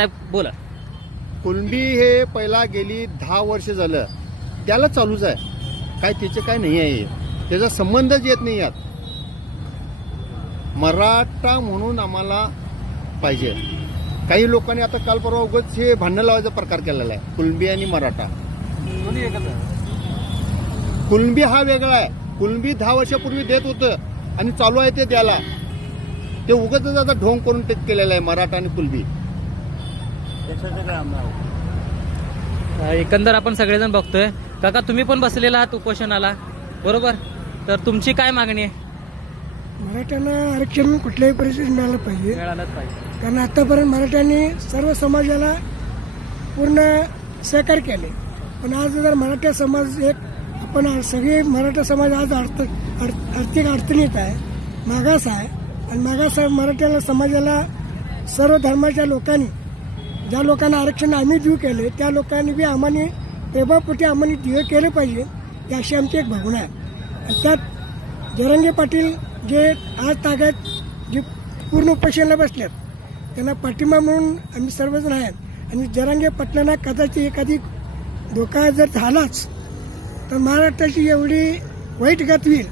बघताय बोला. कुणबी हे पहिला गेली 10 वर्ष झालं त्याला चालूच आहे, काय त्याचे काय नाही आहे, त्याचा संबंधच येत नाही यात. मराठा म्हणून आम्हाला पाहिजे. काही लोकांनी आता काल परवा उगाच हे भांडण लावायचा प्रकार केलेला आहे. कुणबी आणि मराठा, कुणबी हा वेगळा आहे. कुणबी 10 वर्षापूर्वी देत होतं आणि चालू आहे ते द्यायला. ते उगाच आता ढोंग करून ते केलेलं आहे मराठा आणि कुणबी. एकंदर आपण सगळेजण बघतोय. काका तुम्ही पण बसलेला आहात उपोषणाला, बरोबर? तर तुमची काय मागणी आहे? मराठ्यांना आरक्षण कुठल्याही परिस्थितीत मिळालं पाहिजे, मिळालंच पाहिजे. कारण आतापर्यंत मराठ्यांनी सर्व समाजाला पूर्ण सहकार्य केले. पण आज जर मराठा समाज आपण सगळे मराठा समाज आज आर्थिक अडचणीत आहे, मागास आहे. आणि मागास मराठ्याला समाजाला सर्व धर्माच्या लोकांनी, ज्या लोकांना आरक्षण आम्ही देऊ केले त्या लोकांनी बी आम्हाला प्रभावपोटी आम्हाला देऊ केले पाहिजे, ही अशी आमची एक भावना आहे. आणि त्यात जरांगे पाटील जे आज तागात जे पूर्ण उपोषणाला बसल्यात त्यांना पाठिंबा म्हणून आम्ही सर्वजण आहेत. आणि जरांगे पाटलांना कदाचित एखादी धोका जर झालाच तर महाराष्ट्राची एवढी वाईट गत होईल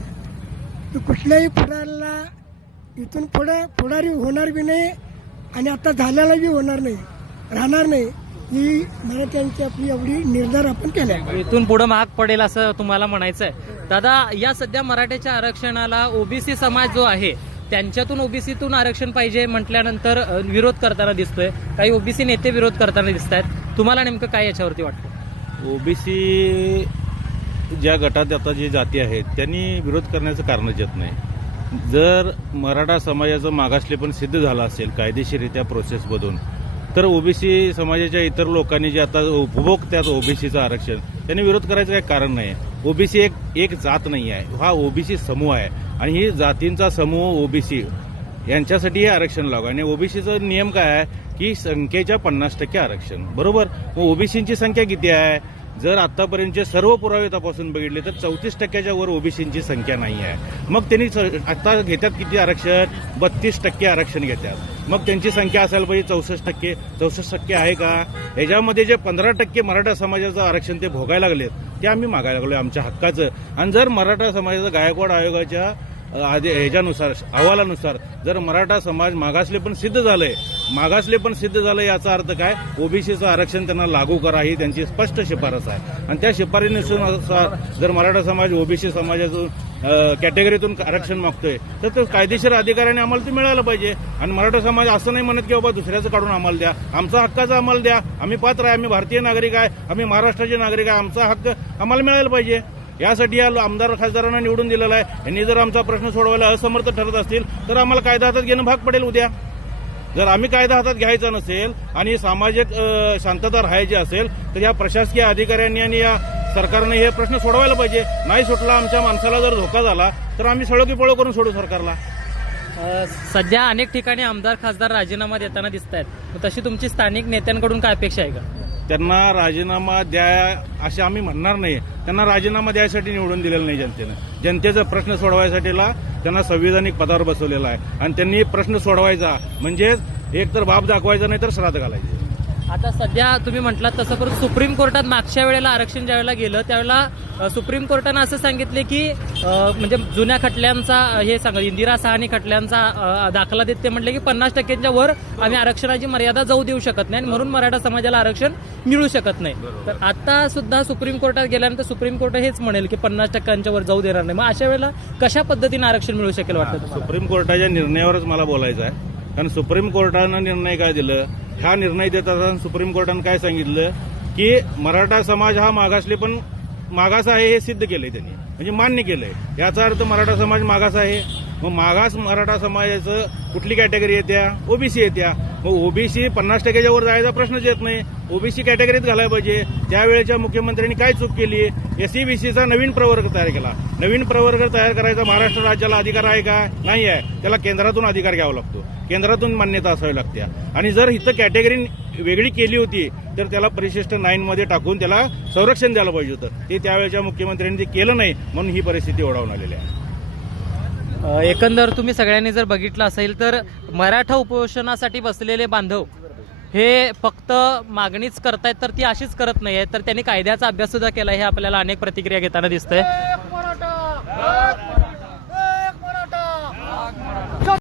की कुठल्याही पुढाऱ्याला इथून पुढारी होणार बी नाही आणि आता झाल्याला बी होणार नाही, राहणार नाही. ही मराठ्यांची आपली एवढी निर्धार आपण केला. इथून पुढे महाग पडेल असं तुम्हाला म्हणायचं आहे. दादा, या सध्या मराठ्याच्या आरक्षणाला ओबीसी समाज जो आहे त्यांच्यातून ओबीसीतून आरक्षण पाहिजे म्हटल्यानंतर विरोध करताना दिसतोय. काही ओबीसी नेते विरोध करताना दिसत आहेत. तुम्हाला नेमकं काय याच्यावरती वाटतं? ओबीसी ज्या गटात आता जे जाती आहेत त्यांनी विरोध करण्याचं कारणच येत नाही. जर मराठा समाजाचं मागासलेपण सिद्ध झालं असेल कायदेशीररित्या प्रोसेसमधून, तर ओबीसी समाजाच्या इतर लोकांनी जे आता उपभोगतात ओबीसीचं आरक्षण, त्यांनी विरोध करायचं काही कारण नाही. ओबीसी एक जात नाही आहे, हा ओबीसी समूह आहे आणि ही जातींचा समूह ओबीसी यांच्यासाठी हे आरक्षण लागू. आणि ओबीसीचा नियम काय आहे की संख्येच्या 50% आरक्षण, बरोबर? मग ओबीसींची संख्या किती आहे? जर आतापर्यंतचे सर्व पुरावे तपासून बघितले तर 34% वर ओबीसींची संख्या नाही आहे. मग त्यांनी आता घेतात किती आरक्षण? 32% आरक्षण घेतात. मग त्यांची संख्या असायला पाहिजे 64%. 64% आहे का? याच्यामध्ये जे 15% मराठा समाजाचं आरक्षण ते भोगायला लागलेत ते आम्ही मागायला लागलोय आमच्या हक्काचं. आणि जर मराठा समाजाचं गायकवाड आयोगाच्या ह्याच्यानुसार अहवालानुसार जर मराठा समाज मागासलेपण सिद्ध झालंय याचा अर्थ काय? ओबीसीचं आरक्षण त्यांना लागू करा ही त्यांची स्पष्ट शिफारस आहे. आणि त्या शिफारसीनुसार जर मराठा समाज ओबीसी समाजातून कॅटेगरीतून आरक्षण मागतोय तर ते कायदेशीर अधिकाऱ्याने आम्हाला ते मिळालं पाहिजे. आणि मराठा समाज असं नाही म्हणत की बाबा दुसऱ्याचं काढून आम्हाला द्या, आमचा हक्काचा आम्हाला द्या, आम्ही पात्र आहे, आम्ही भारतीय नागरिक आहे, आम्ही महाराष्ट्राचे नागरिक आहे, आमचा हक्क आम्हाला मिळायला पाहिजे. यासाठी या आमदार खासदारांना निवडून दिलेला आहे. यांनी जर आमचा प्रश्न सोडवायला असमर्थ ठरत असतील तर आम्हाला कायदा हातात घेणं भाग पडेल उद्या. जर आम्ही कायदा हातात घ्यायचा नसेल आणि सामाजिक शांतता राहायची असेल तर या प्रशासकीय अधिकाऱ्यांनी आणि या सरकारने हे प्रश्न सोडवायला पाहिजे. नाही सुटला, आमच्या माणसाला जर धोका झाला तर आम्ही सळोकीपळो करून सोडू सरकारला. सध्या अनेक ठिकाणी आमदार खासदार राजीनामा देताना दिसत आहेत. तशी तुमची स्थानिक नेत्यांकडून काय अपेक्षा आहे का? त्यांना राजीनामा द्या असे आम्ही म्हणणार नाही. त्यांना राजीनामा द्यायसाठी निवडून दिलेलं नाही जनतेनं. जनतेचा प्रश्न सोडवायसाठीला त्यांना संविधानिक पदावर बसवलेला आहे आणि त्यांनी प्रश्न सोडवायचा म्हणजे एक तर बाप दाखवायचा नाही तर श्राद्ध घालायचे. आता सध्या तुम्ही म्हटलात तसं परत सुप्रीम कोर्टात मागच्या वेळेला आरक्षण ज्यावेळेला गेलं त्यावेळेला सुप्रीम कोर्टानं असं सांगितले की म्हणजे जुन्या खटल्यांचा हे सांगा इंदिरा सहानी खटल्यांचा दाखला देत ते म्हटले की 50%च्या वर आम्ही आरक्षणाची मर्यादा जाऊ देऊ शकत नाही आणि म्हणून मराठा समाजाला आरक्षण मिळू शकत नाही. तर आता सुद्धा सुप्रीम कोर्टात गेल्यानंतर सुप्रीम कोर्ट हेच म्हणेल की 50%च्या वर जाऊ देणार नाही. मग अशा वेळेला कशा पद्धतीने आरक्षण मिळू शकेल वाटतं? सुप्रीम कोर्टाच्या निर्णयावरच मला बोलायचं आहे. कारण सुप्रीम कोर्टानं निर्णय काय दिलं, हा निर्णय देत असताना सुप्रीम कोर्टानं काय सांगितलं की मराठा समाज हा मागास आहे हे सिद्ध केलंय त्यांनी, म्हणजे मान्य केलंय. याचा अर्थ मराठा समाज मागास आहे. मग मागास मराठा समाजाचं कुठली कॅटेगरी येत्या? ओबीसी येत्या. मग ओबीसी 50%च्या वर जायचा प्रश्नच येत नाही. ओबीसी कॅटेगरीत घालायला पाहिजे. त्यावेळेच्या मुख्यमंत्र्यांनी काय चूक केली? एससीबीसीचा नवीन प्रवर्ग तयार केला. नवीन प्रवर्ग तयार करायचा महाराष्ट्र राज्याला अधिकार आहे का? नाही आहे. त्याला केंद्रातून अधिकार घ्यावा लागतो, केंद्रातून मान्यता असावी लागते. आणि जर इथं कॅटेगरी वेगळी केली होती तर त्याला परिशिष्ट 9 मध्ये टाकून त्याला संरक्षण द्यायला पाहिजे होतं. ते त्यावेळेच्या मुख्यमंत्र्यांनी ते केलं नाही म्हणून ही परिस्थिती ओढावून आलेली आहे. एकंदर तुम्ही सगळ्यांनी जर बघितलं असेल तर मराठा उपोषणासाठी बसलेले बांधव हे फक्त मागणीच करतायत तर ती अशीच करत नाहीये, तर त्यांनी कायद्याचा अभ्यास सुद्धा केला. हे आपल्याला अनेक प्रतिक्रिया घेताना दिसतंय.